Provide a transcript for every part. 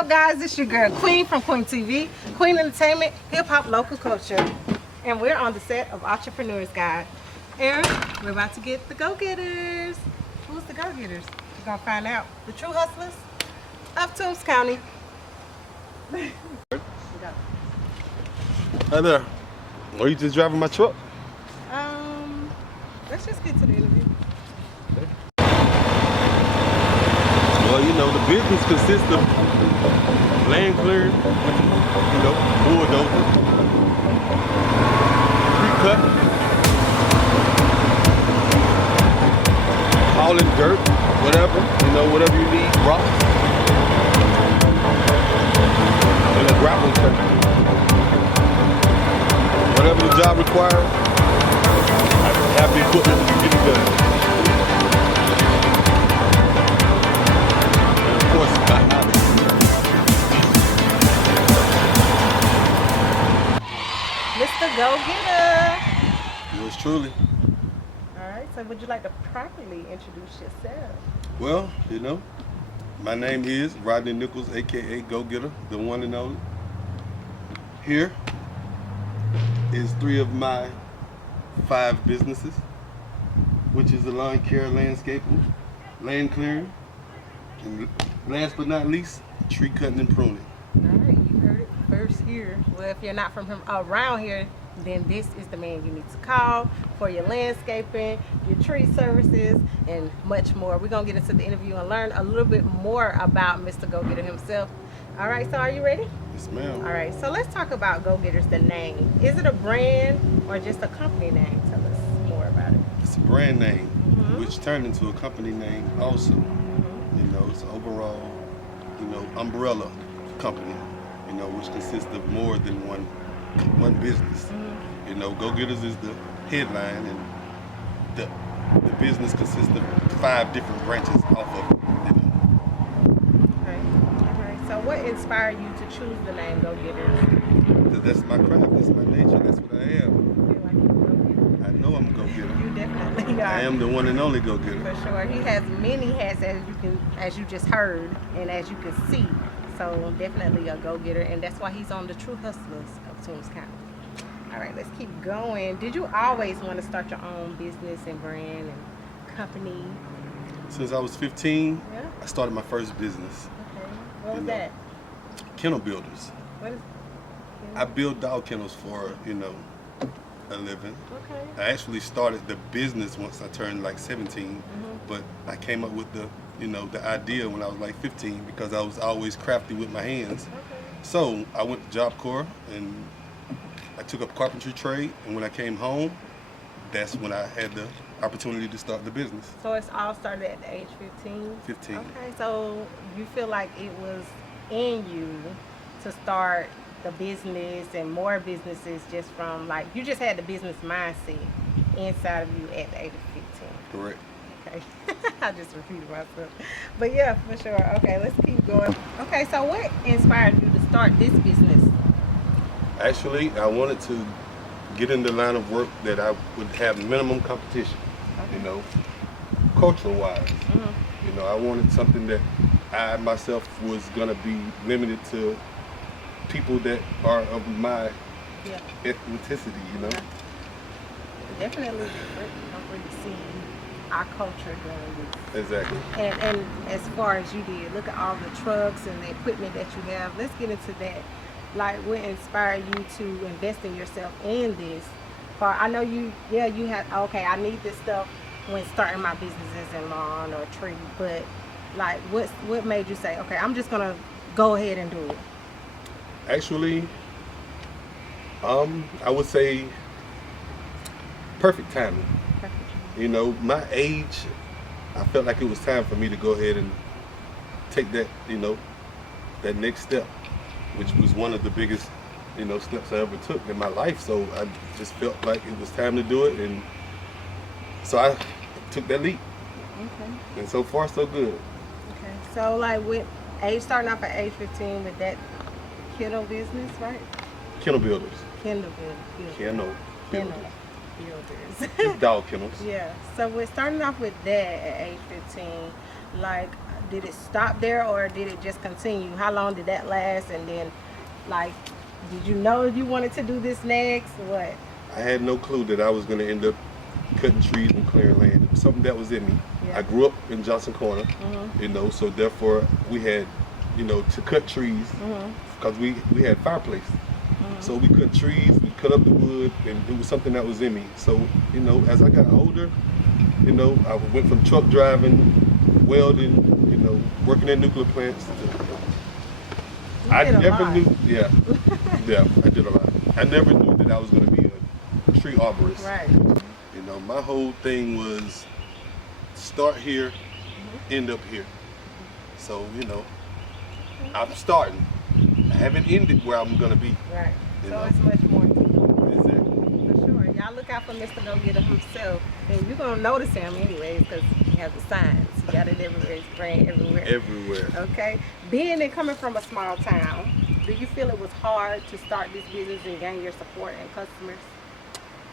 up, guys? It's your girl Queen from Queen TV, Queen Entertainment, Hip Hop Local Culture, and we're on the set of Entrepreneurs Guide. And we're about to get the go-getters. Who's the go-getters? We're gonna find out. The true hustlers of TOOMBS County. Hi there. Are you just driving my truck? Let's just get to the interview. Well, you know, the business consists of land clearing, you know, bulldozer, pre-cut, hauling dirt, whatever, you know, whatever you need, rocks, and a gravel truck. Whatever the job requires, I have the equipment to get it done. And of course, my hobby. Mr. Go-Getter. Yours truly. All right, so would you like to properly introduce yourself? Well, you know, my name is Rodney Nichols, aka Go-Getter, the one and only. Here is 3 of my 5 businesses, which is the lawn care, landscaping, land clearing, and last but not least, tree cutting and pruning. All right, you heard it first here. Well, if you're not from around here, then this is the man you need to call for your landscaping, your tree services, and much more. We're gonna get into the interview and learn a little bit more about Mr. Go-Getter himself. All right, so are you ready? Yes, ma'am. All right, so let's talk about Go-Getters, the name. Is it a brand or just a company name? Tell us more about it. It's a brand name, which turned into a company name also. You know, it's an overall, you know, umbrella company, you know, which consists of more than one business. You know, Go-Getters is the headline, and the business consists of 5 different branches off of it. You know. Okay. All right. So what inspired you to choose the name Go-Getters? Because that's my craft, that's my nature, that's what I am. You feel like you're a go-getter? I know I'm a go-getter. You definitely are. I am the one and only go-getter. For sure. He has many hats, as you just heard and as you can see. So definitely a go-getter, and that's why he's on the true hustlers of TOOMBS County. All right, let's keep going. Did you always want to start your own business and brand and company? Since I was 15, Yeah. I started my first business. Okay. What was that? Kennel builders. What is? I build dog kennels for, you know, a living. Okay. I actually started the business once I turned like 17, but I came up with the, you know, the idea when I was like 15 because I was always crafty with my hands. Okay. So I went to Job Corps and I took up carpentry trade, and when I came home, that's when I had the opportunity to start the business. So it's all started at the age 15? 15. Okay, so you feel like it was in you to start the business and more businesses just from, like, you just had the business mindset inside of you at the age of 15. Correct. Okay, I just repeated myself. But yeah, for sure. Okay, let's keep going. Okay, so what inspired you to start this business? Actually, I wanted to get in the line of work that I would have minimum competition, you know, cultural-wise. You know, I wanted something that I myself was gonna be limited to people that are of my ethnicity, you know. Definitely different. I'm really seeing our culture doing this. Exactly. And as far as you did, look at all the trucks and the equipment that you have. Let's get into that. Like, what inspired you to invest in yourself in this? For I know you had, okay, I need this stuff when starting my businesses in lawn or tree, but like, what made you say, okay, I'm just gonna go ahead and do it? Actually, I would say perfect timing. You know, my age, I felt like it was time for me to go ahead and take that, you know, that next step, which was one of the biggest, you know, steps I ever took in my life. So I just felt like it was time to do it, and so I took that leap. Okay. And so far, so good. Okay. So like, with starting off at age 15 with that kennel business, right? Kennel builders. Kennel builders. Kennel builders. Builders. It's dog kennels. Yeah. So we're starting off with that at age 15. Like, did it stop there, or did it just continue? How long did that last? And then, like, did you know you wanted to do this next? What? I had no clue that I was going to end up cutting trees and clearing land. It was something that was in me. Yeah. I grew up in Johnson Corner, you know, so therefore we had, you know, to cut trees because we had fireplace. So we cut trees, we cut up the wood, and it was something that was in me. So, you know, as I got older, you know, I went from truck driving, welding, you know, working at nuclear plants. I never knew, yeah, I did a lot. I never knew that I was going to be a tree arborist. Right. You know, my whole thing was start here, end up here. So, you know, I'm starting. I haven't ended where I'm going to be. Right. You So know? it's much more to it. Exactly. For sure. Y'all look out for Mr. Go-Getter himself. And you're going to notice him anyways because you have the signs. You got it everywhere. It's brand everywhere. Everywhere. Okay. Being and coming from a small town, do you feel it was hard to start this business and gain your support and customers?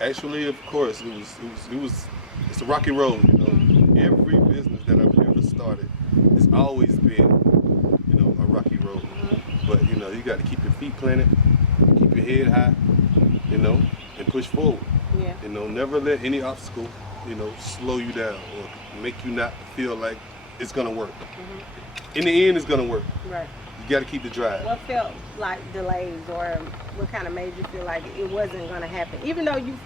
Actually, of course, it's a rocky road, you know. Every business that I've ever started, it's always been, you know, a rocky road. But, you know, you got to keep your feet planted, keep your head high, you know, and push forward. Yeah. You know, never let any obstacle, you know, slow you down or make you not feel like it's going to work. In the end, it's going to work. Right. You got to keep the drive. What felt like delays, or what kind of made you feel like it wasn't going to happen? Even though you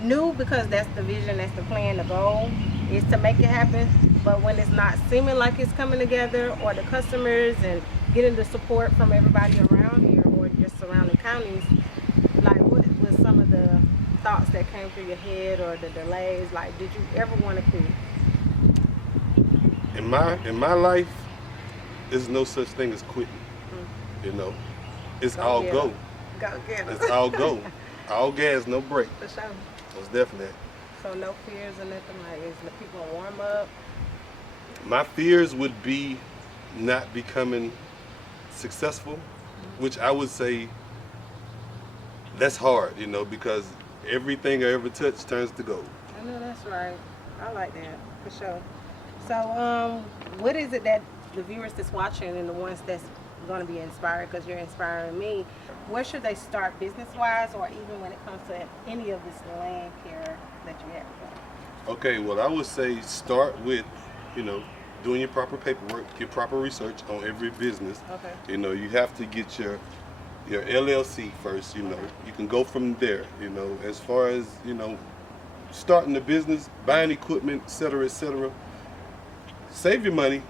knew, because that's the vision, that's the plan, the goal is to make it happen. But when it's not seeming like it's coming together, or the customers and getting the support from everybody around here or just surrounding counties, like what was some of the thoughts that came through your head, or the delays? Like, did you ever want to quit? In my life, there's no such thing as quitting. You know, it's all go. Go get it. It's all go. All gas, no break. For sure. Most definitely. So no fears or nothing, like, is the people warm up? My fears would be not becoming successful, which I would say that's hard, you know, because everything I ever touch turns to gold. I know that's right. I like that, for sure. So, what is it that the viewers that's watching and the ones that's going to be inspired, because you're inspiring me, where should they start business-wise, or even when it comes to any of this land care that you have? Okay, well, I would say start with, you know, doing your proper paperwork, your proper research on every business. Okay. You know, you have to get your LLC first, you know. You can go from there, you know, as far as, you know, starting the business, buying equipment, et cetera, et cetera. Save your money,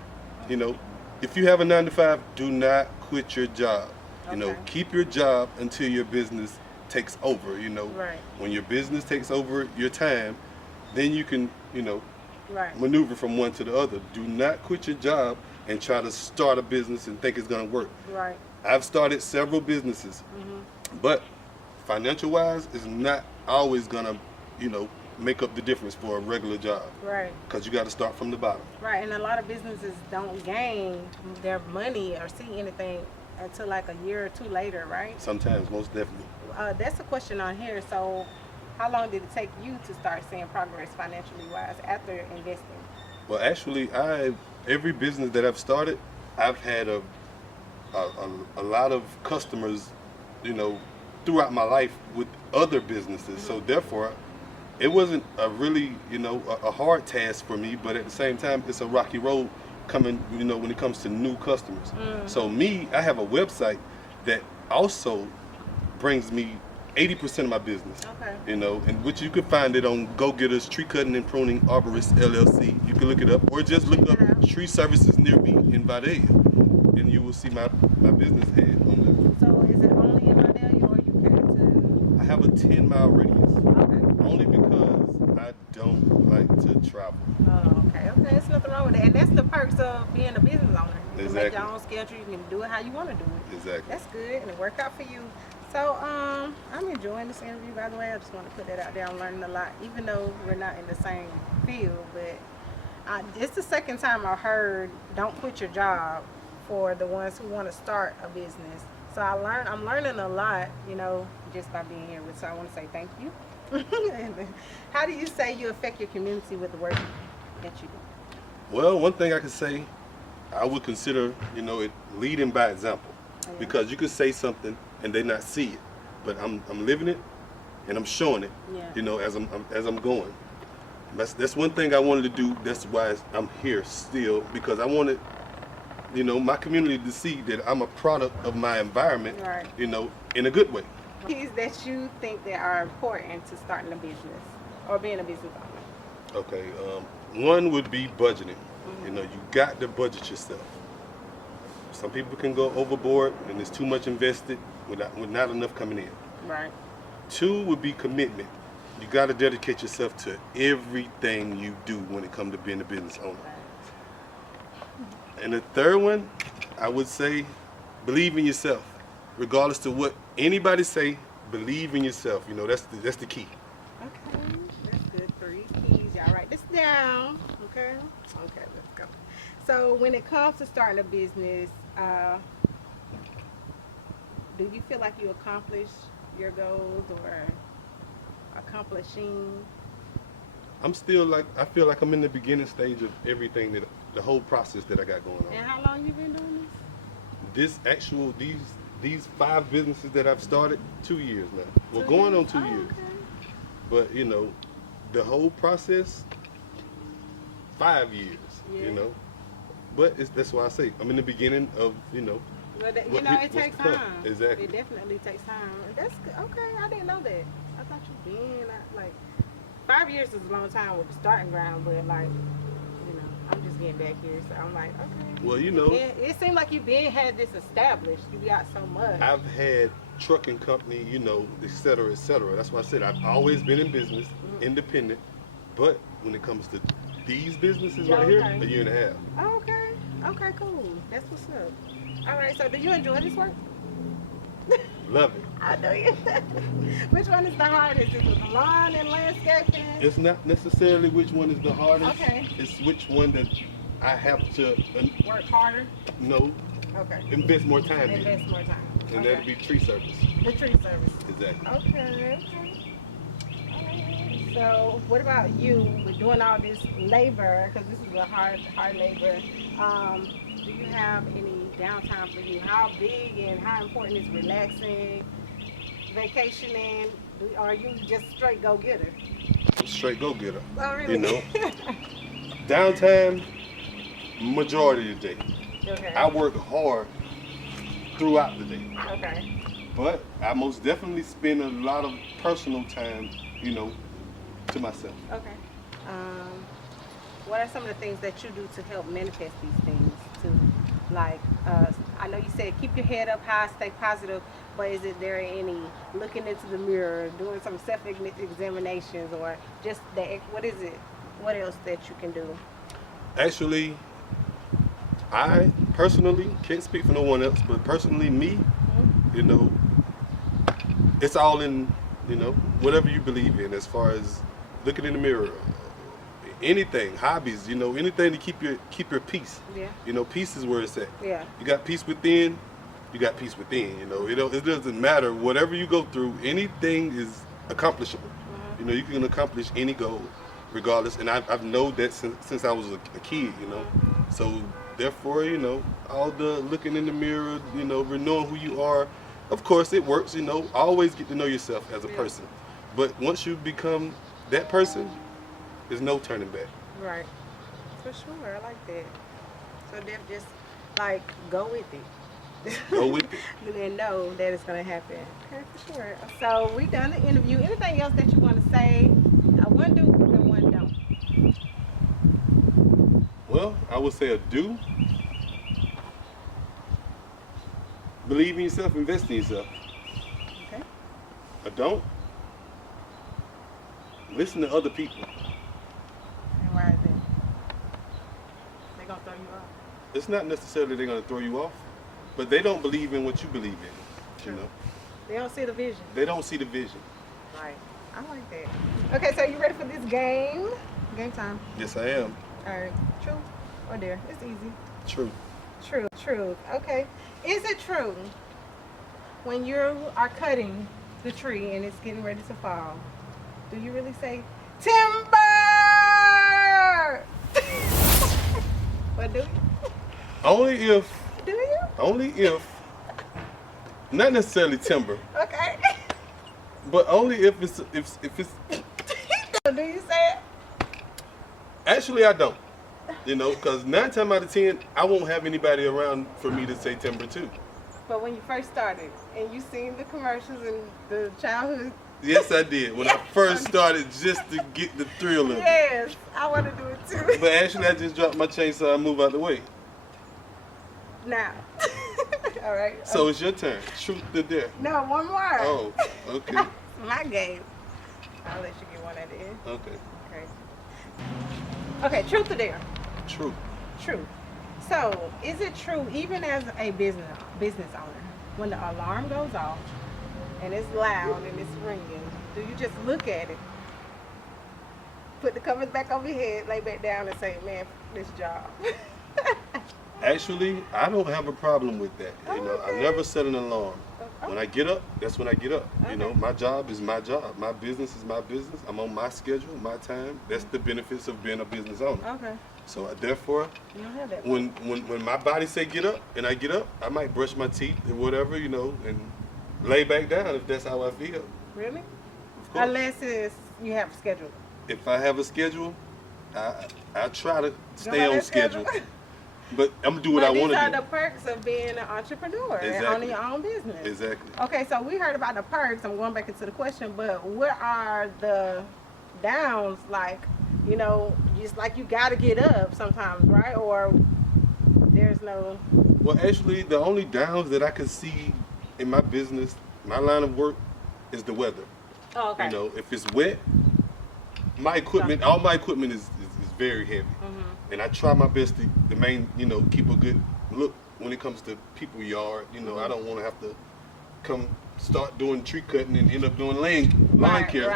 you know. If you have a 9-to-5, do not quit your job. You know, keep your job until your business takes over, you know. Right. When your business takes over your time, then you can, you know, Right. maneuver from one to the other. Do not quit your job and try to start a business and think it's going to work. Right. I've started several businesses, but financial wise, it's not always going to, you know, make up the difference for a regular job. Right. Because you got to start from the bottom. Right, and a lot of businesses don't gain their money or see anything until like a year or two later, right? Sometimes, most definitely. That's a question on here. So, how long did it take you to start seeing progress financially wise after investing? Well, actually, every business that I've started, I've had a lot of customers, you know, throughout my life with other businesses. So therefore, it wasn't a really, you know, a hard task for me, but at the same time, it's a rocky road coming, you know, when it comes to new customers. So I have a website that also brings me 80% of my business. Okay. You know, and which you can find it on Go Getters Tree Cutting and Pruning Arborist LLC. You can look it up, or just look up Tree Services Near Me in Vidalia, and you will see my business ad on there. So is it only in Vidalia, or you came to? I have a 10-mile radius. Okay. Only because I don't like to travel. Oh, okay. Okay, there's nothing wrong with that, and that's the perks of being a business owner. You can make Exactly. your own schedule. You can do it how you want to do it. Exactly. That's good, and it worked out for you. So, I'm enjoying this interview, by the way. I just want to put that out there. I'm learning a lot, even though we're not in the same field. But it's the second time I heard "don't quit your job" for the ones who want to start a business. So I'm learning a lot, you know, just by being here with. So I want to say thank you. And how do you say you affect your community with the work that you do? Well, one thing I can say, I would consider, you know, it leading by example, because you can say something and they not see it, but I'm living it and I'm showing it, you know, as I'm going. That's one thing I wanted to do. That's why I'm here still, because I wanted, you know, my community to see that I'm a product of my environment, you know, in a good way. Keys that you think that are important to starting a business or being a business owner. Okay, one would be budgeting. You know, you got to budget yourself. Some people can go overboard and there's too much invested with not enough coming in. Right. Two would be commitment. You got to dedicate yourself to everything you do when it comes to being a business owner. And the third one, I would say, believe in yourself. Regardless to what anybody say, believe in yourself. You know, that's the key. Okay, that's good. 3 keys. Y'all write this down. Okay. Okay, let's go. So when it comes to starting a business, do you feel like you accomplished your goals or accomplishing? I feel like I'm in the beginning stage of everything, the whole process that I got going on. And how long you been doing this? These 5 businesses that I've started, 2 years now. Well, going on 2 years. Okay. But, you know, the whole process, 5 years, you know. But that's why I say I'm in the beginning of, you know. But you know, it takes time. Exactly. It definitely takes time. That's good. Okay. I didn't know that. I thought you been like 5 years is a long time with the starting ground, but like, you know, I'm just getting back here, so I'm like, okay. Well, you know, it seemed like you had this established. You got so much. I've had trucking company, you know, et cetera, et cetera. That's why I said I've always been in business, independent. But when it comes to these businesses right here, a year and a half. Oh, okay. Okay, cool. That's what's up. All right. So, do you enjoy this work? Love it. I know you. Which one is the hardest? Is it the lawn and landscaping? It's not necessarily which one is the hardest. Okay. It's which one that I have to work harder. No. Okay. Invest more time in. Invest more time. And that'd be tree service. The tree service. Exactly. Okay. Okay. So, what about you with doing all this labor? Because this is a hard labor. Do you have any downtime for you? How big and how important is relaxing, vacationing? Or are you just straight go-getter? I'm straight go-getter. Oh, really? You know, downtime, majority of the day. Okay. I work hard throughout the day. Okay. But I most definitely spend a lot of personal time, you know, to myself. Okay. What are some of the things that you do to help manifest these things? Like, I know you said keep your head up high, stay positive, but is there any looking into the mirror, doing some self-examinations, or just that? What is it? What else that you can do? Actually, I personally can't speak for no one else, but personally, me, you know, it's all in, you know, whatever you believe in, as far as looking in the mirror. Anything, hobbies, you know, anything to keep your peace. Yeah. You know, peace is where it's at. Yeah. You got peace within, you got peace within. You know, it doesn't matter. Whatever you go through, anything is accomplishable. You know, you can accomplish any goal, regardless. And I've known that since I was a kid. You know, so therefore, you know, all the looking in the mirror, you know, knowing who you are. Of course, it works. You know, always get to know yourself as a person. But once you become that person, there's no turning back. Right. For sure. I like that. So then just like go with it. Go with it. And know that it's going to happen. Okay, for sure. So we done the interview. Anything else that you want to say? One do and one don't. Well, I would say a do. Believe in yourself, invest in yourself. Okay. A don't. Listen to other people. And why is that? They're going to throw you off? It's not necessarily they're going to throw you off, but they don't believe in what you believe in. True. You know? They don't see the vision. They don't see the vision. Right. I like that. Okay, so you ready for this game? Game time. Yes, I am. All right. True or dare? It's easy. True. True. True. Okay. Is it true when you are cutting the tree and it's getting ready to fall, do you really say, timber? What do you? Only if, Do you? only if, not necessarily timber, Okay. but only if it's Do you say it? actually I don't. You know, because 9 times out of 10, I won't have anybody around for me to say timber to. But when you first started and you seen the commercials and the childhood. Yes, I did. When I first started, just to get the thrill of it. Yes, I want to do it too. But actually, I just dropped my chainsaw and move out the way. Now. All right. So it's your turn. Truth or dare? No, one more. Oh, okay. My game. I'll let you get one at the end. Okay. Okay. Okay, truth or dare? True. True. So, is it true, even as a business owner, when the alarm goes off and it's loud and it's ringing, do you just look at it, put the covers back over your head, lay back down, and say, "Man, this job"? Actually, I don't have a problem with that. You know, I Okay. never set an alarm. Okay. When I get up, that's when I get up. You know, Okay. my job is my job. My business is my business. I'm on my schedule, my time. That's the benefits of being a business owner. Okay. So therefore, You don't have that. when my body say get up and I get up, I might brush my teeth or whatever, you know, and lay back down if that's how I feel. Really? Of course. Unless it's you have a schedule. If I have a schedule, I try to stay by on that schedule. But I'm gonna do what I want These to are do. the perks of being an entrepreneur and Exactly. owning your own business. Exactly. Okay, so we heard about the perks. I'm going back into the question, but what are the downs? Like, you know, just like you got to get up sometimes, right? Or there's no. Well, actually, the only downs that I can see in my business, my line of work, is the weather. Oh, okay. You know, if it's wet, my equipment, all my equipment is very heavy. And I try my best to keep a good look when it comes to people's yard. You know, I don't want to have to come start doing tree cutting and end up doing lawn care,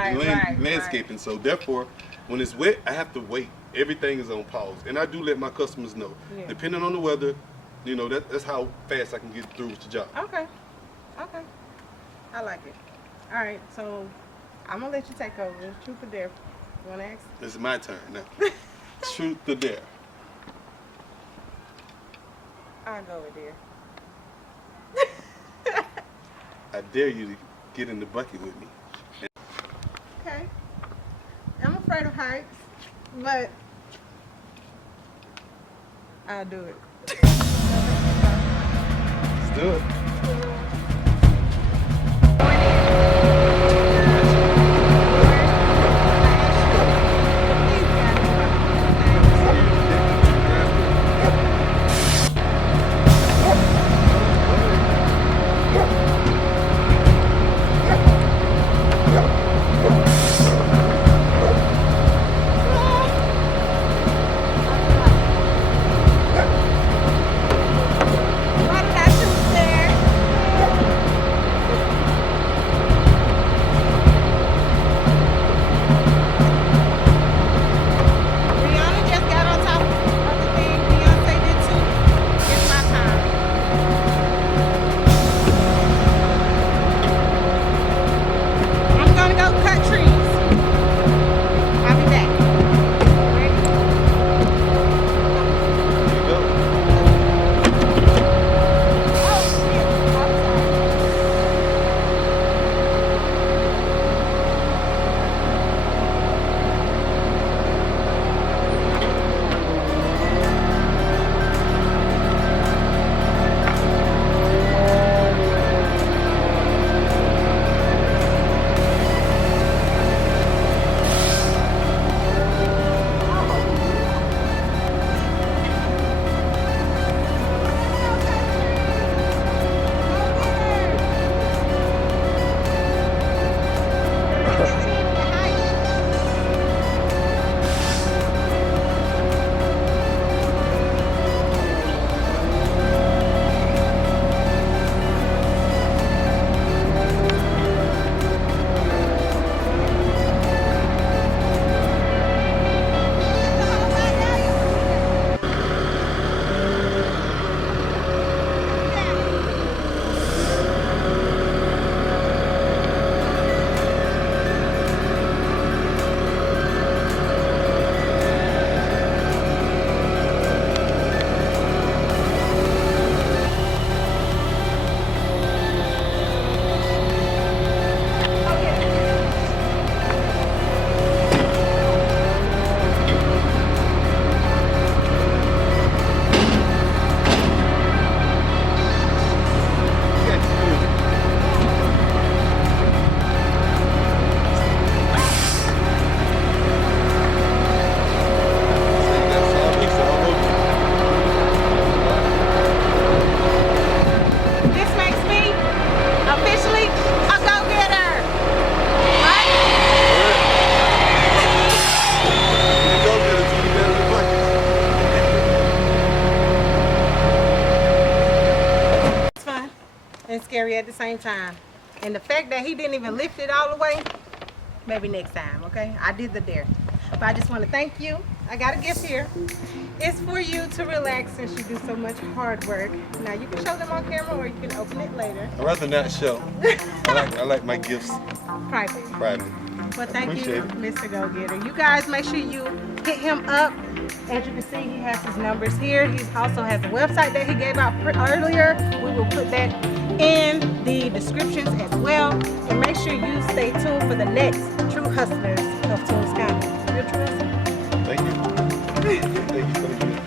landscaping. So therefore, when it's wet, I have to wait. Everything is on pause. And I do let my customers know. Yeah. Depending on the weather, you know, that's how fast I can get through with the job. Okay. Okay. I like it. All right, so I'm going to let you take over. Truth or dare? You want to ask? This is my turn now. Truth or dare? I'll go with dare. I dare you to get in the bucket with me. Okay. I'm afraid of heights, but I'll do it. Let's do it. Why did I choose there? and scary at the same time. And the fact that he didn't even lift it all the way, maybe next time, okay? I did the dare. But I just want to thank you. I got a gift here. It's for you to relax since you do so much hard work. Now you can show them on camera or you can open it later. I'd rather not show. I like my gifts Private. private. Well, thank you, Appreciate it. Mr. Go-Getter. You guys make sure you hit him up. As you can see, he has his numbers here. He also has a website that he gave out earlier. We will put that in the descriptions as well. And make sure you stay tuned for the next True Hustlers of Toombs County. You're a true hustler. Thank you. Thank you for the gift.